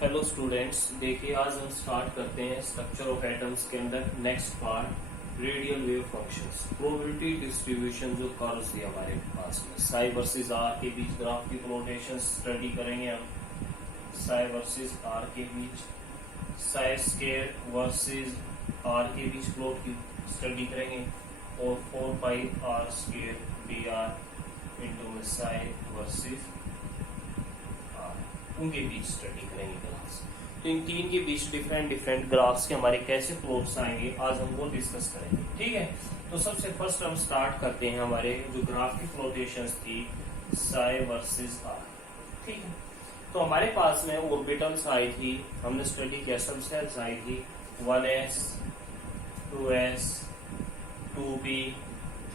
Hello students, देखिए आज हम स्टार्ट करते हैं स्ट्रक्चर ऑफ एटम्स के अंदर next part radial wave functions. Probability distribution जो कर्व्स है हमारे पास में साई वर्सेस आर के बीच ग्राफ की प्रोटेशन स्टडी करेंगे हम। साई वर्सेस आर के बीच, साई स्केयर वर्सेस आर के बीच प्लॉट की स्टडी करेंगे और 4 pi R square D R into psi versus उनके बीच स्टडी करेंगे ग्राफ्स। तो इन तीन के बीच डिफरेंट ग्राफ्स के हमारे कैसे प्लॉट्स आएंगे आज हम वो डिस्कस करेंगे। ठीक है, तो सबसे फर्स्ट हम स्टार्ट करते हैं हमारे जो ग्राफ की फ्लोटेशंस थी साई वर्सेस आर। ठीक है, तो हमारे पास में ऑर्बिटल्स आई थी, हमने स्टडी किया सबसेल्स आई थी 1s 2s 2p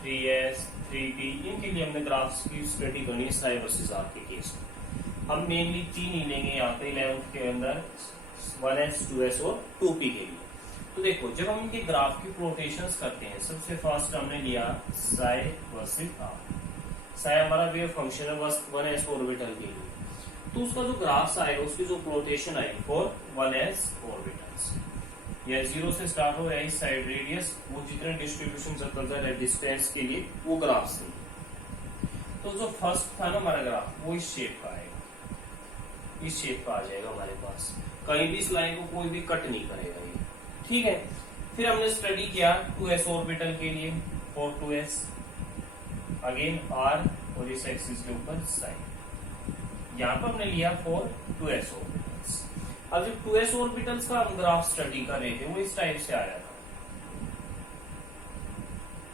3s 3p। इनके लिए हमने ग्राफ्स की स्टडी करनी है साई वर्सेस आर के केस में। हम मेनली तीन ही लेंगे यहाँ पे 11th के अंदर 1s 2s और 2p के लिए। तो देखो, जब हम इनके ग्राफ की प्लॉटेशंस करते हैं सबसे फर्स्ट हमने लिया साई वर्सेस आर। साई हमारा वेव फंक्शन है 1s ऑर्बिटल के लिए, तो उसका जो ग्राफ्स आएगा उसकी जो प्लॉटेशन आएगी फॉर 1s ऑर्बिटल्स, या 0 से स्टार्ट हो या इस साइड रेडियस वो जितने डिस्ट्रीब्यूशन चलता है डिस्टेंस के लिए वो ग्राफ्स देंगे। तो जो फर्स्ट था ना हमारा ग्राफ वो इस शेप का आएगा, इस शेप का आ जाएगा हमारे पास, कहीं भी इस लाइन को कोई भी कट नहीं करेगा ये। ठीक है, फिर हमने स्टडी किया 2s ऑर्बिटल के लिए और 2s अगेन आर और इस एक्सिस के ऊपर साइन, यहाँ पर हमने लिया फॉर 2s ऑर्बिटल्स। अब जब 2s ऑर्बिटल्स का हम ग्राफ स्टडी कर रहे थे वो इस टाइप से आया था,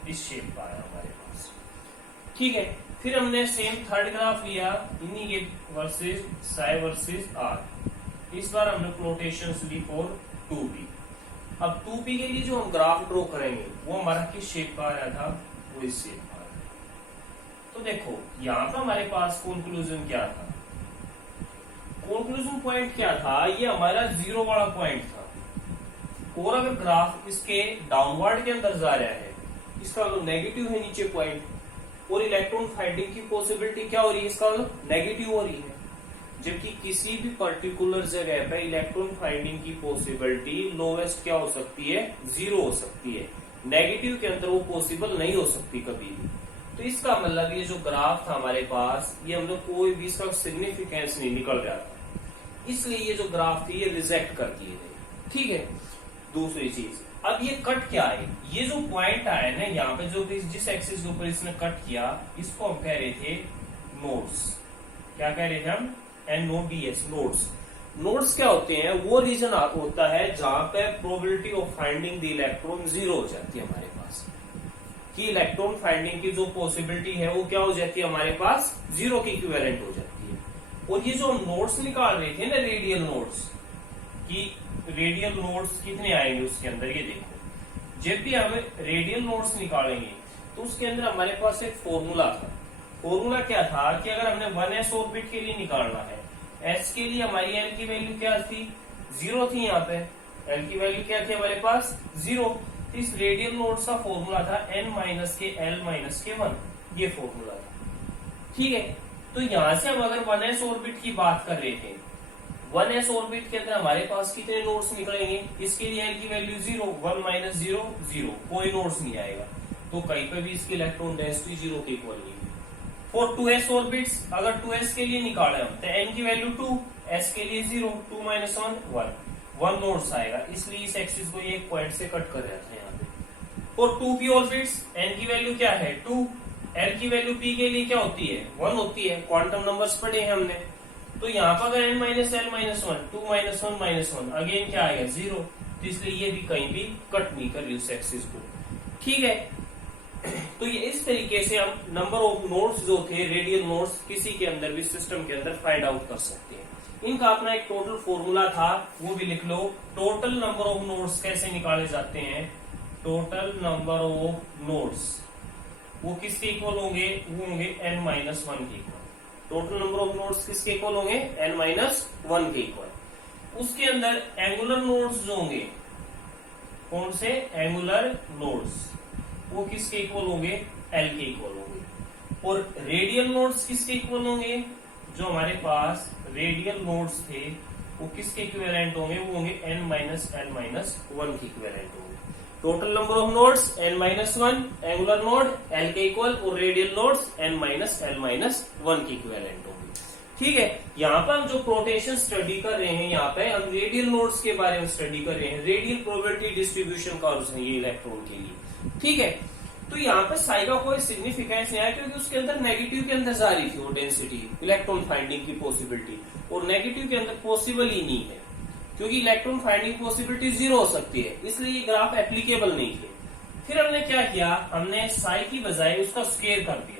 इस शेप का आया हमारे पास। ठीक है, फिर हमने सेम थर्ड ग्राफ लिया इन्हीं ये वर्सेस साई वर्सेस आर। इस बार हमने प्लॉटेशंस ली फॉर 2p। अब 2p के लिए जो हम ग्राफ ड्रॉ करेंगे वो हमारा किस शेप का आ रहा था, वो इस शेप का आ रहा था। तो देखो यहाँ पर हमारे पास कंक्लूजन क्या था, कंक्लूजन पॉइंट क्या था, ये हमारा 0 वाला पॉइंट था। और अगर ग्राफ इसके डाउनवर्ड के अंदर जा रहा है, इसका जो नेगेटिव है नीचे पॉइंट, और इलेक्ट्रॉन फाइंडिंग की पॉसिबिलिटी क्या हो रही है, इसका नेगेटिव हो रही है। जबकि किसी भी पर्टिकुलर जगह पे इलेक्ट्रॉन फाइंडिंग की पॉसिबिलिटी लोवेस्ट क्या हो सकती है, 0 हो सकती है। नेगेटिव के अंदर वो पॉसिबल नहीं हो सकती कभी भी। तो इसका मतलब ये जो ग्राफ था हमारे पास, ये हम लोग कोई भी इसका सिग्निफिकेंस नहीं निकल रहा था, इसलिए ये जो ग्राफ थी ये रिजेक्ट कर दिए गए। ठीक है, दूसरी चीज, अब ये कट क्या है, ये जो पॉइंट आया ना यहाँ पे जो जिस एक्सिस के ऊपर इसने कट किया, इसको हम कह रहे थे नोड्स। क्या कह रहे थे हम, NODS नोड्स। नोड्स क्या होते हैं, वो रीजन होता है जहां पे probability of finding the electron 0 हो जाती है हमारे पास, कि इलेक्ट्रॉन फाइंडिंग की जो पॉसिबिलिटी है वो क्या हो जाती है हमारे पास, 0 की इक्विवेलेंट हो जाती है। और ये जो हम नोड्स निकाल रहे थे ना रेडियल नोड्स, कि रेडियल नोड्स कितने आएंगे उसके अंदर, ये देखो जब भी हम रेडियल नोड्स निकालेंगे तो उसके अंदर हमारे पास एक फॉर्मूला था। फॉर्मूला क्या था कि अगर हमने 1s ऑर्बिट के लिए निकालना है, s के लिए हमारी l की वैल्यू क्या थी, 0 थी। यहाँ पे l की वैल्यू क्या थी हमारे पास, 0। तो इस रेडियल नोड्स का फॉर्मूला था n माइनस के l माइनस के 1, ये फॉर्मूला था। ठीक है, तो यहां से हम अगर 1s ऑर्बिट की बात कर रहे थे, 1s ऑर्बिट के अंदर हमारे पास कितने नोड्स निकलेंगे, इसके लिए l की वैल्यू 0, 1 माइनस 0 0, कोई नोड्स नहीं आएगा, तो कहीं पे भी इसकी इलेक्ट्रॉन डेंसिटी 0 के इक्वल नहीं। फॉर 2s ऑर्बिट्स अगर 2s के लिए निकाले हम तो n की वैल्यू 2, s के लिए 0, 2 माइनस 1 1 नोड्स आएगा, इसलिए इस एक्सिस को एक पॉइंट से कट कर जाता है यहाँ पे। फॉर 2p ऑर्बिट्स n की वैल्यू क्या है 2, l की वैल्यू p के लिए क्या होती है 1 होती है, क्वांटम नंबर्स पढ़े हैं हमने। तो यहाँ पर अगर n minus l minus 1, 2 minus 1 minus 1, again क्या आएगा 0, तो इसलिए ये भी कहीं भी कट नहीं कर रही उस एक्सिस को। ठीक है, तो ये इस तरीके से हम नंबर ऑफ नोड्स जो थे रेडियल नोड्स किसी के अंदर भी सिस्टम के अंदर फाइंड आउट कर सकते हैं। इनका अपना एक टोटल फॉर्मूला था, वो भी लिख लो। टोटल नंबर ऑफ नोड्स कैसे निकाले जाते हैं, टोटल नंबर ऑफ नोड्स वो किसके इक्वल होंगे, वो होंगे n माइनस 1 के equal. Total number of nodes किसके इक्वल होंगे, n माइनस 1 के इक्वल। उसके अंदर एंगुलर नोड्स जो होंगे, कौन से एंगुलर नोड्स, वो किसके इक्वल होंगे, l के इक्वल होंगे। और रेडियल नोड्स किसके इक्वल होंगे, जो हमारे पास रेडियल नोड्स थे वो किसके इक्विवेलेंट होंगे, वो होंगे n माइनस एल माइनस 1 के इक्विवेलेंट होंगे। Total number of nodes n minus 1, angular node l के इक्वल और radial nodes n minus L minus 1 के इक्विवेलेंट होंगे। ठीक है, यहाँ पर हम जो प्रोटेशन स्टडी कर रहे हैं, यहाँ पे हम रेडियल नोड्स के बारे में स्टडी कर रहे हैं। रेडियल प्रोबेबिलिटी डिस्ट्रीब्यूशन कर्व्स हैं ये इलेक्ट्रॉन के लिए। ठीक है, तो यहाँ पे साई का कोई सिग्निफिकेंस नहीं आया क्योंकि उसके अंदर नेगेटिव के अंदर जा रही थी वो डेंसिटी, इलेक्ट्रॉन फाइंडिंग की पॉसिबिलिटी, और नेगेटिव के अंदर पॉसिबल ही नहीं है क्योंकि इलेक्ट्रॉन फाइंडिंग पॉसिबिलिटी 0 हो सकती है, इसलिए ये ग्राफ एप्लीकेबल नहीं है। फिर हमने क्या किया, हमने साई की बजाय उसका स्क्वायर कर दिया।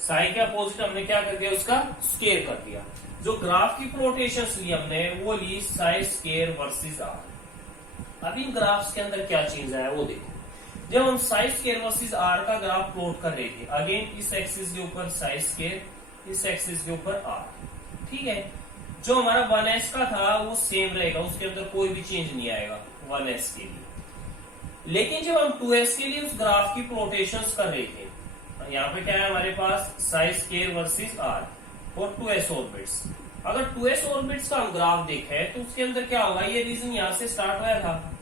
साई के अपोजिट हमने क्या कर दिया, उसका स्क्वायर कर दिया। जो ग्राफ की प्रोटेशंस ली हमने वो ली साई स्क्वायर वर्सेस आर। अब इन ग्राफ्स के अंदर क्या चेंज आया वो देखो। जब हम साई स्क्वायर वर्सेस आर का ग्राफ प्लॉट कर रहे थे, अगेन इस एक्सिस के ऊपर साई स्क्वायर, इस एक्सिस के ऊपर आर। ठीक है, जो हमारा 1s का था वो सेम रहेगा, उसके अंदर कोई भी चेंज नहीं आएगा 1s के लिए। लेकिन जब हम 2s के लिए उस ग्राफ की प्लॉटेशंस कर रहे थे, यहाँ पे क्या है हमारे पास साई स्क्वायर वर्सेस आर और 2s ऑर्बिट्स। अगर 2s ऑर्बिट्स का हम ग्राफ देखें तो उसके अंदर क्या होगा, ये रीजन यहाँ से स्टार्ट हुआ था,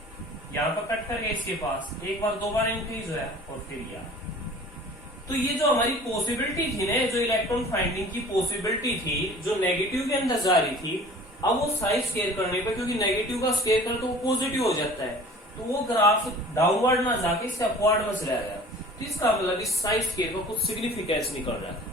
यहाँ पर कट कर गए इसके पास, एक बार 2 बार इंक्रीज हुआ और फिर यहाँ। तो ये जो हमारी पॉसिबिलिटी थी ना, जो इलेक्ट्रॉन फाइंडिंग की पॉसिबिलिटी थी, जो नेगेटिव के अंदर जा रही थी, अब वो साई स्क्वायर करने पे, क्योंकि नेगेटिव का स्क्वायर कर तो वो पॉजिटिव हो जाता है, तो वो ग्राफ डाउनवर्ड ना जाके इससे अपवर्ड में चला गया। तो इसका मतलब इस साई स्क्वायर का कुछ सिग्निफिकेंस निकल रहा था।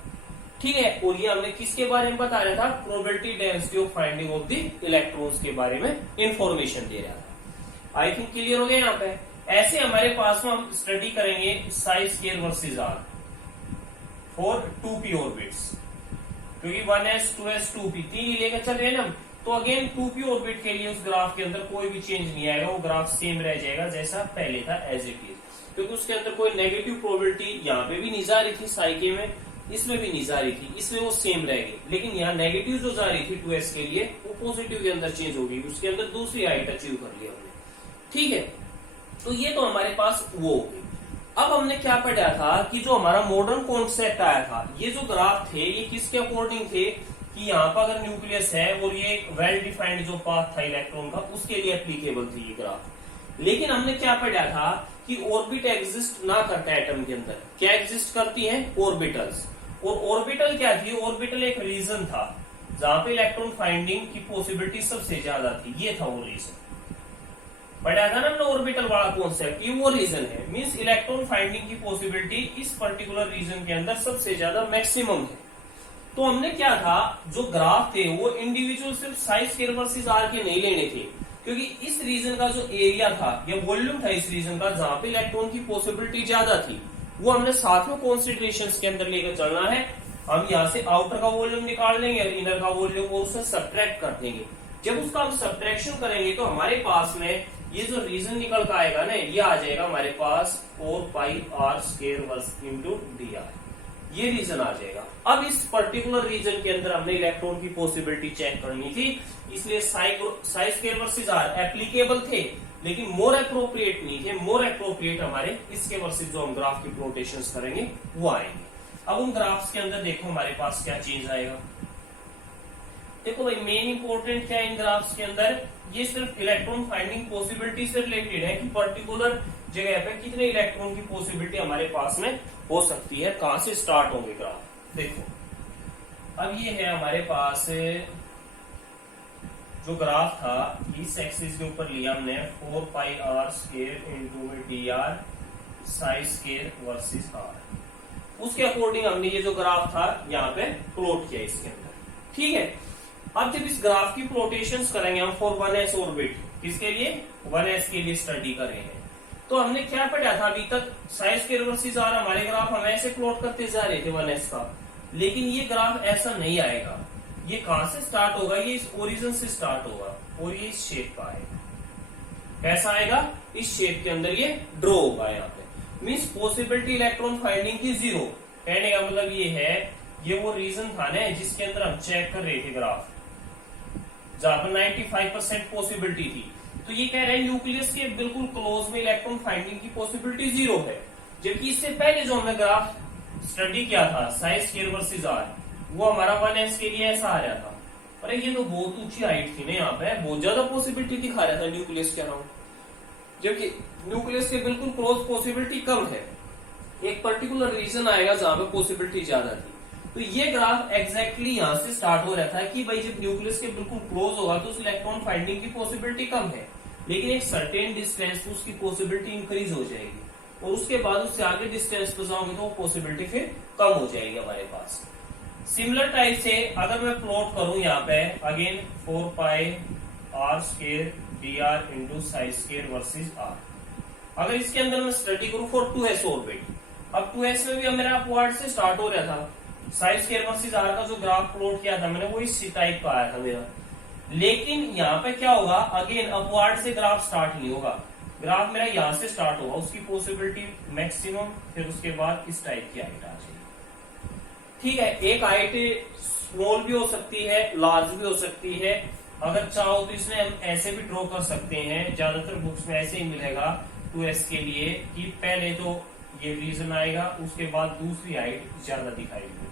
ठीक है, और ये हमने किसके बारे में बता रहा था, probability density of finding of the electrons के बारे में इंफॉर्मेशन दे रहा था। आई थिंक क्लियर हो गया यहाँ पे। ऐसे हमारे पास में हम स्टडी करेंगे psi square versus R for 2p orbits, क्योंकि 1s 2s 2p तीन ही लेकर चल रहे हैं ना। तो अगेन 2p ऑर्बिट के लिए उस ग्राफ के अंदर कोई भी चेंज नहीं आएगा, वो ग्राफ सेम रह जाएगा जैसा पहले था एज इट इज, क्योंकि उसके अंदर कोई नेगेटिव प्रोबेबिलिटी यहाँ पे भी नहीं जा रही थी साई के में, इसमें भी नहीं जा रही थी, इसलिए वो सेम रहेगी। लेकिन यहाँ नेगेटिव जो जा रही थी 2s के लिए वो पॉजिटिव के अंदर चेंज होगी, उसके अंदर दूसरी हाइट अचीव कर लिया हमने। ठीक है, तो ये तो हमारे पास वो हो गई। अब हमने क्या पढ़ा था कि जो हमारा मॉडर्न कॉन्सेप्ट आया था, ये जो ग्राफ थे ये किसके अकॉर्डिंग थे कि यहाँ पर अगर न्यूक्लियस है और ये वेल डिफाइंड जो पाथ था इलेक्ट्रॉन का, उसके लिए एप्लीकेबल थी ये ग्राफ। लेकिन हमने क्या पढ़ा था कि ऑर्बिट एग्जिस्ट ना करता है एटम के अंदर, क्या एग्जिस्ट करती है, ऑर्बिटल्स। और ऑर्बिटल क्या थी, ऑर्बिटल एक रीजन था जहां पे इलेक्ट्रॉन फाइंडिंग की पॉसिबिलिटी सबसे ज्यादा थी, ये था वो रीजन। पढ़ा था ना हमने ऑर्बिटल वाला कॉन्सेप्ट, ये वो रीजन है, मींस इलेक्ट्रॉन फाइंडिंग की पॉसिबिलिटी इस पर्टिकुलर रीजन के अंदर सबसे ज्यादा मैक्सिमम है। तो हमने क्या था, जो ग्राफ थे वो इंडिविजुअल सिर्फ साई स्क्वायर वर्सेस आर के नहीं लेने थे, क्योंकि इस रीजन का जो एरिया था या वॉल्यूम था इस रीजन का जहां पे इलेक्ट्रॉन की पॉसिबिलिटी ज्यादा थी, वो हमने साथ में कॉन्सिडरेशंस के अंदर लेकर चलना है। हम यहाँ से आउटर का वॉल्यूम निकाल लेंगे और इनर का वॉल्यूम और उससे सब्ट्रैक्ट कर देंगे। जब उसका हम सब्ट्रैक्शन करेंगे तो हमारे पास में ये जो रीजन निकल कर आएगा ना, ये आ जाएगा हमारे पास 4πr square versus into dr, ये रीजन आ जाएगा। अब इस पर्टिकुलर रीजन के अंदर हमने इलेक्ट्रॉन की पॉसिबिलिटी चेक करनी थी, इसलिए psi square versus R applicable थे लेकिन मोर अप्रोप्रिएट नहीं थे। मोर अप्रोप्रिएट हमारे इसके वर्सेस जो हम ग्राफ की प्लॉटेशंस करेंगे वो आएंगे। अब उन ग्राफ्स के अंदर देखो हमारे पास क्या चेंज आएगा। देखो भाई, मेन इंपॉर्टेंट क्या है इन ग्राफ्स के अंदर, ये सिर्फ इलेक्ट्रॉन फाइंडिंग पॉसिबिलिटी से रिलेटेड है कि पर्टिकुलर जगह पे कितने इलेक्ट्रॉन की पॉसिबिलिटी हमारे पास में हो सकती है, कहां से स्टार्ट होंगे ग्राफ। देखो अब ये है हमारे पास जो ग्राफ था, इस एक्सिस के ऊपर लिया हमने 4πr square into dr Sai square versus r। उसके अकॉर्डिंग हमने ये जो ग्राफ था यहाँ पे प्लॉट किया इसके अंदर। ठीक है, अब जब इस ग्राफ की प्लॉटेशंस करेंगे हम फॉर 1s ऑर्बिट, किसके लिए, 1s के लिए स्टडी कर रहे हैं, तो हमने क्या पढ़ा था अभी तक, साई स्क्वायर वर्सेस r हमारे ग्राफ हम ऐसे प्लॉट करते जा रहे थे 1s का, लेकिन ये ग्राफ ऐसा नहीं आएगा। ये कहां से स्टार्ट होगा, ये इस ओरिजिन से स्टार्ट होगा और ये इस शेप का आएगा। कैसा आएगा, इस शेप के अंदर ये ड्रॉ होगा यहाँ पे, मीन्स पॉसिबिलिटी इलेक्ट्रॉन फाइंडिंग की 0। कहने का मतलब ये है, ये वो रीजन था ना जिसके अंदर हम चेक कर रहे थे ग्राफ, जहां पर 95% पॉसिबिलिटी थी। तो ये कह रहे हैं न्यूक्लियस के बिल्कुल क्लोज में इलेक्ट्रॉन फाइंडिंग की पॉसिबिलिटी 0 है, जबकि इससे पहले जो हमने ग्राफ स्टडी किया था साई स्क्वायर वर्सेस आर, वो हमारा 1s के लिए ऐसा आ रहा था। अरे ये तो बहुत ऊंची हाइट थी ना, यहाँ पे बहुत ज्यादा पॉसिबिलिटी दिखा रहा था न्यूक्लियस के अराउंड, जबकि न्यूक्लियस के बिल्कुल क्लोज पॉसिबिलिटी कम है। एक पर्टिकुलर रीजन आएगा जहां पे पॉसिबिलिटी ज्यादा थी। तो ये ग्राफ एग्जैक्टली यहाँ से स्टार्ट हो रहा था कि भाई जब न्यूक्लियस के बिल्कुल क्लोज होगा तो उस इलेक्ट्रॉन फाइंडिंग की पॉसिबिलिटी कम है, लेकिन एक सर्टेन डिस्टेंस तो उसकी पॉसिबिलिटी इंक्रीज हो जाएगी, और उसके बाद उससे आगे डिस्टेंस पे जाओगे तो वो पॉसिबिलिटी फिर कम हो जाएगी हमारे पास। सिमिलर टाइप से अगर मैं प्लॉट करूं यहाँ पे again 4 pi R square D R into psi square versus R, अगर इसके अंदर मैं स्टडी करूं फॉर 2s ऑर्बिट, अब 2s में भी मेरा अपवर्ड से स्टार्ट हो रहा था, साई स्क्वायर वर्सेज आर का जो ग्राफ प्लॉट किया था मैंने वो इस टाइप का आया था मेरा, लेकिन यहाँ पे क्या होगा, अगेन अपवर्ड से ग्राफ स्टार्ट नहीं होगा, ग्राफ मेरा यहाँ से स्टार्ट होगा, उसकी पॉसिबिलिटी मैक्सिमम, फिर उसके बाद इस टाइप की हाइट आ जाएगी। ठीक है, एक हाइट स्मॉल भी हो सकती है, लार्ज भी हो सकती है, अगर चाहो तो इसमें हम ऐसे भी ड्रॉ कर सकते हैं, ज्यादातर बुक्स में ऐसे ही मिलेगा 2s के लिए कि पहले तो ये रीजन आएगा, उसके बाद दूसरी हाइट ज्यादा दिखाई देगी।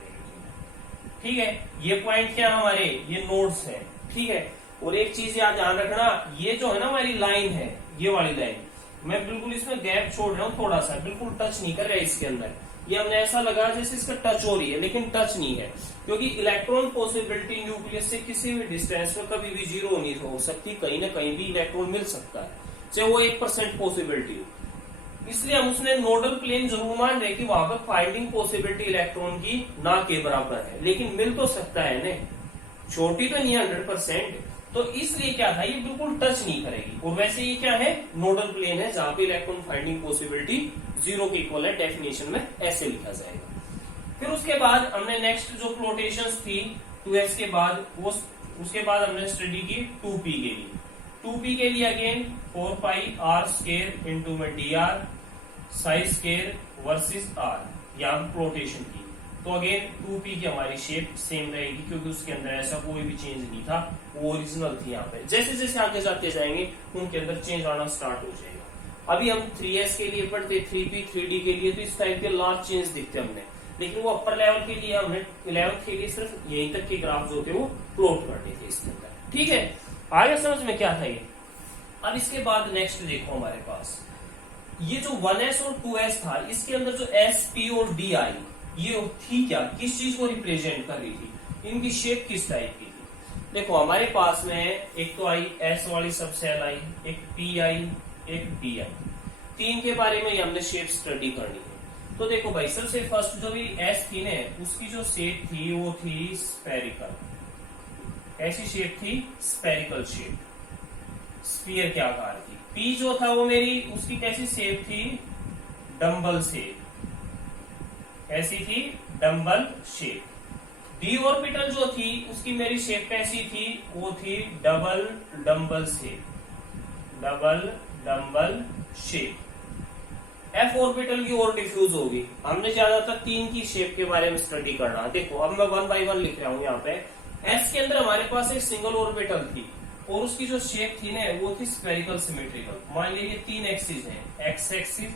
ठीक है, ये पॉइंट क्या हमारे, ये नोड्स हैं। ठीक है, और एक चीज याद ध्यान रखना, ये जो है ना हमारी लाइन है, ये वाली लाइन, मैं बिल्कुल इसमें गैप छोड़ रहा हूँ थोड़ा सा, बिल्कुल टच नहीं कर रहा है इसके अंदर, ये हमने ऐसा लगा जैसे इसका टच हो रही है, लेकिन टच नहीं है, क्योंकि इलेक्ट्रॉन पॉसिबिलिटी न्यूक्लियस से किसी भी डिस्टेंस में कभी भी जीरो नहीं हो सकती, कहीं ना कहीं भी इलेक्ट्रॉन मिल सकता है, चाहे वो 1% पॉसिबिलिटी हो। इसलिए हम उसने नोडल प्लेन जरूर मान रहे कि वहां पर फाइंडिंग पॉसिबिलिटी इलेक्ट्रॉन की ना के बराबर है, लेकिन मिल तो सकता है ना, छोटी तो नहीं है 100%, तो इसलिए क्या था, ये बिल्कुल टच नहीं करेगी। और वैसे ये क्या है, नोडल प्लेन है जहां पे इलेक्ट्रॉन फाइंडिंग पॉसिबिलिटी 0 के इक्वल है, डेफिनेशन में ऐसे लिखा जाएगा। फिर उसके बाद हमने नेक्स्ट जो फ्लोटेशंस थी 2s के बाद, वो उसके बाद हमने स्टडी की 2p के लिए। 2p के लिए again 4 pi R square into में D R psi square versus R, यहाँ फ्लोटेशन की। तो अगेन 2p की हमारी शेप सेम रहेगी, क्योंकि उसके अंदर ऐसा कोई भी चेंज नहीं था, वो ओरिजिनल थी। यहाँ पे जैसे जैसे आगे जाते जाएंगे उनके अंदर चेंज आना स्टार्ट हो जाएगा। अभी हम 3s के लिए पढ़ते, 3p 3d के लिए तो इस टाइप के लार्ज चेंज दिखते हमने, लेकिन वो अपर लेवल के लिए हमने 11th के लिए सिर्फ यहीं तक के ग्राफ जो थे वो प्लॉट करने थे इसके अंदर। ठीक है, आगे समझ में क्या था ये। अब इसके बाद नेक्स्ट देखो हमारे पास ये जो 1s और 2s था, इसके अंदर जो s, p और d आई, ये थी क्या, किस चीज को रिप्रेजेंट कर रही थी, इनकी शेप किस टाइप की थी। देखो हमारे पास में एक तो आई s वाली सब सेल आई, एक p आई, एक d आई, तीन के बारे में हमने शेप स्टडी करनी है। तो देखो भाई, सबसे फर्स्ट जो भी s थी ना, उसकी जो शेप थी वो थी स्फेरिकल, ऐसी शेप थी, स्फेरिकल शेप, स्फीयर के आकार की। p जो था वो मेरी, उसकी कैसी शेप थी, डम्बल शेप, ऐसी थी डम्बल शेप। d ऑर्बिटल जो थी उसकी मेरी शेप कैसी थी, वो थी double dumbbell shape, double dumbbell shape. f orbital की और डिफ्यूज होगी, हमने ज्यादातर तीन की शेप के बारे में स्टडी करना। देखो अब मैं 1 बाय 1 लिख रहा हूं यहाँ पे। s के अंदर हमारे पास एक सिंगल ऑर्बिटल थी और उसकी जो शेप थी ना वो थी स्फेरिकल सिमेट्रिकल। मान लीजिए तीन एक्सिस हैं, x axis,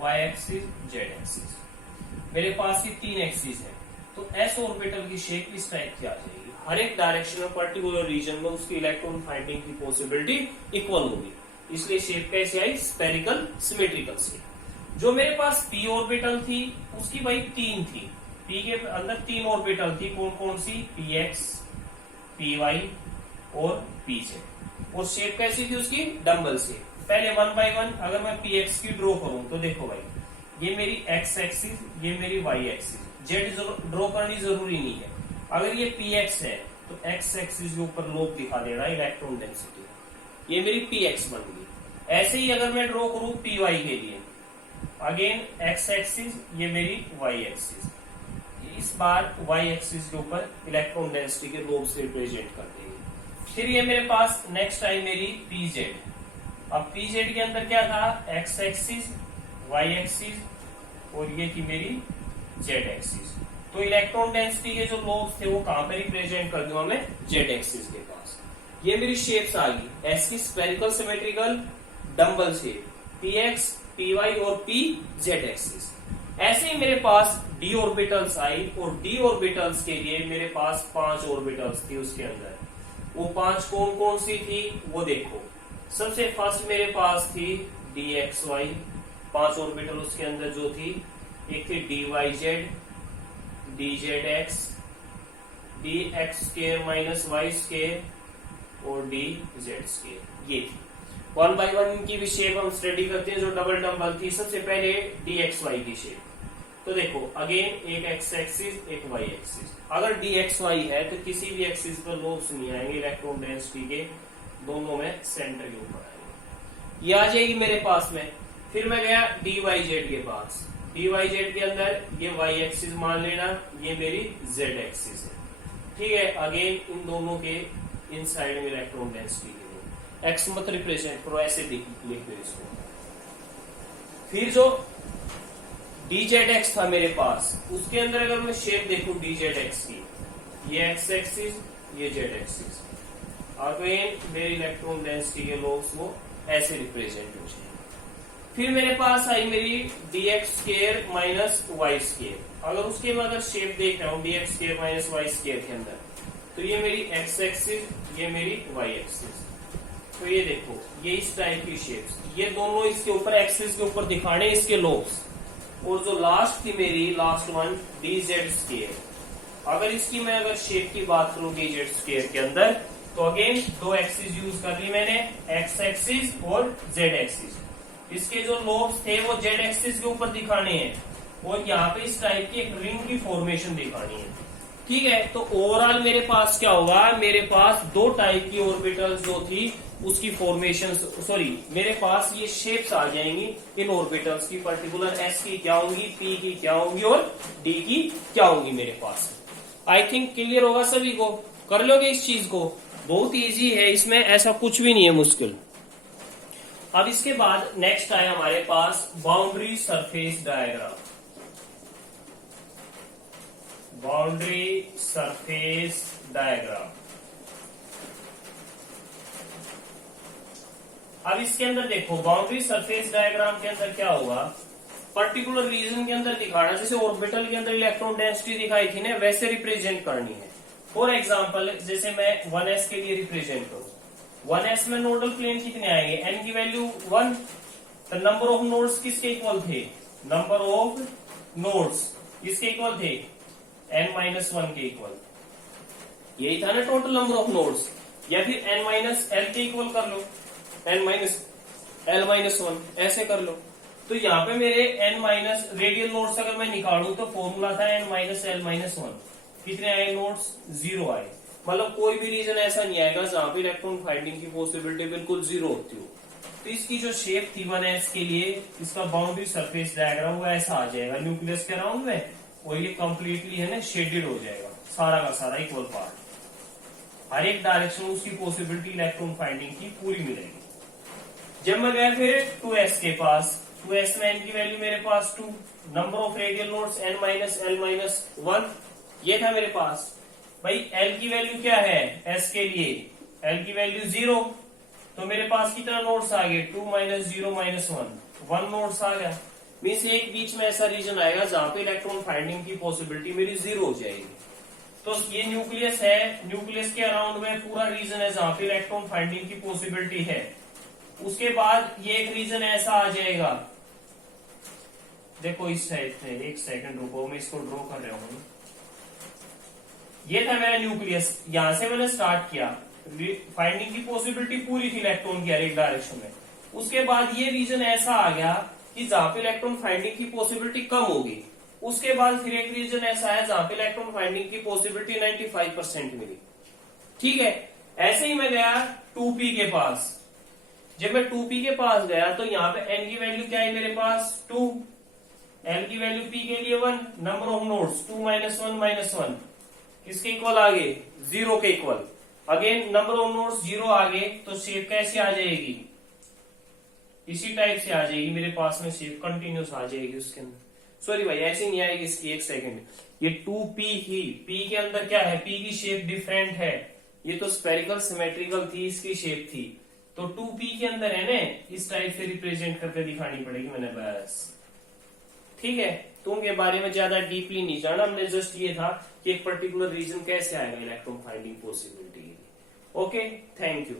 y axis, z axis, मेरे पास ये तीन एक्सिस है, तो s ऑर्बिटल की शेप इस टाइप की आ जाएगी। हर एक डायरेक्शन में पर्टिकुलर रीजन में उसकी इलेक्ट्रॉन फाइंडिंग की पॉसिबिलिटी इक्वल होगी, इसलिए शेप कैसे आई, स्फेरिकल सिमेट्रिकल शेप। जो मेरे पास p ऑर्बिटल थी उसकी भाई तीन थी, p के अंदर तीन ऑर्बिटल थी, कौन कौन सी, px, py और pz, और शेप कैसी थी उसकी, डम्बल शेप। पहले 1 बाय 1 अगर मैं px की ड्रॉ करूं तो देखो भाई, ये मेरी x एक्सिस, ये मेरी y एक्सिस, z ड्रॉ करनी जरूरी नहीं है। अगर ये px है तो x एक्सिस के ऊपर लोब दिखा दे रहा है इलेक्ट्रॉन डेंसिटी, ये मेरी px बन गई। ऐसे ही अगर मैं ड्रॉ करूं py के लिए, अगेन x एक्सिस, ये मेरी y एक्सिस, इस बार y एक्सिस के ऊपर इलेक्ट्रॉन डेंसिटी के लोब से रिप्रेजेंट कर देंगे। फिर ये मेरे पास नेक्स्ट आई मेरी pz। अब pz के अंदर क्या था, x एक्सिस, y एक्सिस और ये थी मेरी z एक्सिस। तो इलेक्ट्रॉन डेंसिटी के जो लोब्स थे वो कहां पर रिप्रेजेंट कर दूंगा मैं, z एक्सिस के पास। ये मेरी शेप्स आ गई, s की spherical symmetrical dumbbell shape, px, py और pz एक्सिस। ऐसे ही मेरे पास d ऑर्बिटल्स आई और d ऑर्बिटल्स के लिए मेरे पास 5 ऑर्बिटल्स थी उसके अंदर। वो 5 कौन कौन सी थी वो देखो। सबसे फर्स्ट मेरे पास थी dxy, 5 ऑर्बिटल उसके अंदर जो थी, एक थी dyz, dzx, dx square minus Y square और dz स्क्वायर। ये थी वन बाय वन इनकी भी शेप हम स्टडी करते हैं। जो डबल डम्बल थी, सबसे पहले dxy की शेप। तो देखो अगेन एक एक्स एक्सिस एक वाई एक्सिस। अगर dxy है तो किसी भी एक्सिस पर लोब्स नहीं आएंगे इलेक्ट्रॉन डेंसिटी के, दोनों में सेंटर के ऊपर आएंगे। ये आ जाएगी मेरे पास में। फिर मैं गया dyz के पास। dyz के अंदर ये वाई एक्सिस मान लेना, ये मेरी z एक्सिस है। ठीक है, अगेन इन दोनों के इन साइड में इलेक्ट्रॉन डेंसिटी के एक्स मत रिप्रेजेंट करो, ऐसे लिख दो इसको। फिर जो dz था मेरे पास, उसके अंदर अगर मैं शेप देखूं dz की, ये x एक्सिस ये z एक्सिस, अगेन मेरी इलेक्ट्रॉन डेंसिटी के लोब्स वो ऐसे रिप्रेजेंट हो जाए। फिर मेरे पास आई मेरी dx square minus Y square. अगर उसके मैं अगर शेप देख रहा हूँ dx square minus Y square के अंदर, तो ये मेरी x एक्सिस ये मेरी y एक्सिस। तो ये देखो ये इस टाइप की शेप्स, ये दोनों इसके ऊपर एक्सिस के ऊपर दिखाने इसके लोब्स। और जो लास्ट थी मेरी लास्ट वन dz स्क्वायर, अगर इसकी मैं अगर शेप की बात करूं dz स्क्वायर के अंदर, तो अगेन दो एक्सिस यूज कर ली मैंने, x एक्सिस और z एक्सिस। इसके जो लोब्स थे वो z एक्सिस के ऊपर दिखाने हैं और यहाँ पे इस टाइप की एक रिंग की फॉर्मेशन दिखानी है। ठीक है, तो ओवरऑल मेरे पास क्या होगा, मेरे पास दो टाइप की ऑर्बिटल्स जो थी उसकी फॉर्मेशन, सॉरी मेरे पास ये शेप्स आ जाएंगी इन ऑर्बिटल्स की। पर्टिकुलर s की क्या होंगी, p की क्या होंगी और d की क्या होंगी मेरे पास। आई थिंक क्लियर होगा सभी को, कर लोगे इस चीज को, बहुत इजी है, इसमें ऐसा कुछ भी नहीं है मुश्किल। अब इसके बाद नेक्स्ट आया हमारे पास boundary surface diagram. Boundary surface diagram. अब इसके अंदर देखो बाउंड्री सरफेस डायग्राम के अंदर क्या होगा, पर्टिकुलर रीजन के अंदर दिखाना, जैसे ऑर्बिटल के अंदर इलेक्ट्रॉन डेंसिटी दिखाई थी ना, वैसे रिप्रेजेंट करनी है। फॉर एग्जांपल जैसे मैं 1s के लिए रिप्रेजेंट करूं, 1s में नोडल प्लेन कितने आएंगे, n की वैल्यू 1। तो नंबर ऑफ नोड्स किसके इक्वल थे, नंबर ऑफ नोड्स किसके इक्वल थे, n-1 के इक्वल। यही था ना टोटल नंबर ऑफ नोड्स, या फिर n-l के इक्वल कर लो, n-l-1 ऐसे कर लो। तो यहाँ पे मेरे n- रेडियल नोड्स अगर मैं निकालूं तो फॉर्मूला था n-l-1, कितने आए नोड्स, 0 आए। मतलब कोई भी रीजन ऐसा नहीं आएगा जहां पे इलेक्ट्रॉन फाइंडिंग की पॉसिबिलिटी बिल्कुल 0 होती हो। तो इसकी जो शेप थी 1s के लिए, इसका बाउंड्री सरफेस डायग्राम वो ऐसा आ जाएगा न्यूक्लियस के अराउंड में, और ये कंप्लीटली है ना शेडेड हो जाएगा, सारा का सारा इक्वल पार्ट, हर एक डायरेक्शन उसकी पॉसिबिलिटी इलेक्ट्रॉन फाइंडिंग की पूरी मिलेगी। जब मैं गया फिर 2s के पास, 2s में n की वैल्यू मेरे पास 2, number of radial nodes n-l-1, ये था मेरे पास। भाई l की वैल्यू क्या है s के लिए, l की वैल्यू 0, तो मेरे पास कितना नोड्स आ गए, 2 - 0 - 1 नोड्स आ गया। मीन्स एक बीच में ऐसा रीजन आएगा जहां पे इलेक्ट्रॉन फाइंडिंग की पॉसिबिलिटी मेरी 0 हो जाएगी। तो ये न्यूक्लियस है, न्यूक्लियस के अराउंड में पूरा रीजन है जहां पे इलेक्ट्रॉन फाइंडिंग की पॉसिबिलिटी है। उसके बाद ये एक रीजन ऐसा आ जाएगा, देखो इस साइड से, एक सेकंड रुको मैं इसको ड्रॉ कर रहा हूं। ये था मेरा न्यूक्लियस, यहां से मैंने स्टार्ट किया, फाइंडिंग की पॉसिबिलिटी पूरी थी इलेक्ट्रॉन की हर एक डायरेक्शन में। उसके बाद ये रीजन ऐसा आ गया कि जहां पे इलेक्ट्रॉन फाइंडिंग की पॉसिबिलिटी कम होगी। उसके बाद फिर एक रीजन ऐसा है जहां पे इलेक्ट्रॉन फाइंडिंग की पॉसिबिलिटी 95% मिली। ठीक है, ऐसे ही मैं गया 2p के पास। जब मैं 2p के पास गया तो यहाँ पे n की वैल्यू क्या है मेरे पास 2, l की वैल्यू p के लिए 1, नंबर ऑफ नोड्स 2 - 1 - 1 किसके इक्वल आ गए, 0 के equal. Again number of nodes 0 आ गए, तो शेप कैसे आ जाएगी, इसी टाइप से आ जाएगी मेरे पास में, शेप कंटिन्यूस आ जाएगी उसके अंदर। सॉरी भाई ऐसे नहीं आएगी इसकी, एक सेकंड, ये 2p ही, p के अंदर क्या है, p की शेप डिफरेंट है, ये तो स्पेरिकल सिमेट्रिकल थी, इसकी शेप थी, तो 2p के अंदर है ना, इस टाइप से रिप्रेजेंट करके दिखानी पड़ेगी मैंने बस। ठीक है, तुम के बारे में ज्यादा डीपली नहीं जाना, हमने जस्ट ये था कि एक पर्टिकुलर रीजन कैसे आएगा इलेक्ट्रॉन फाइंडिंग पॉसिबिलिटी के लिए। Okay, thank you.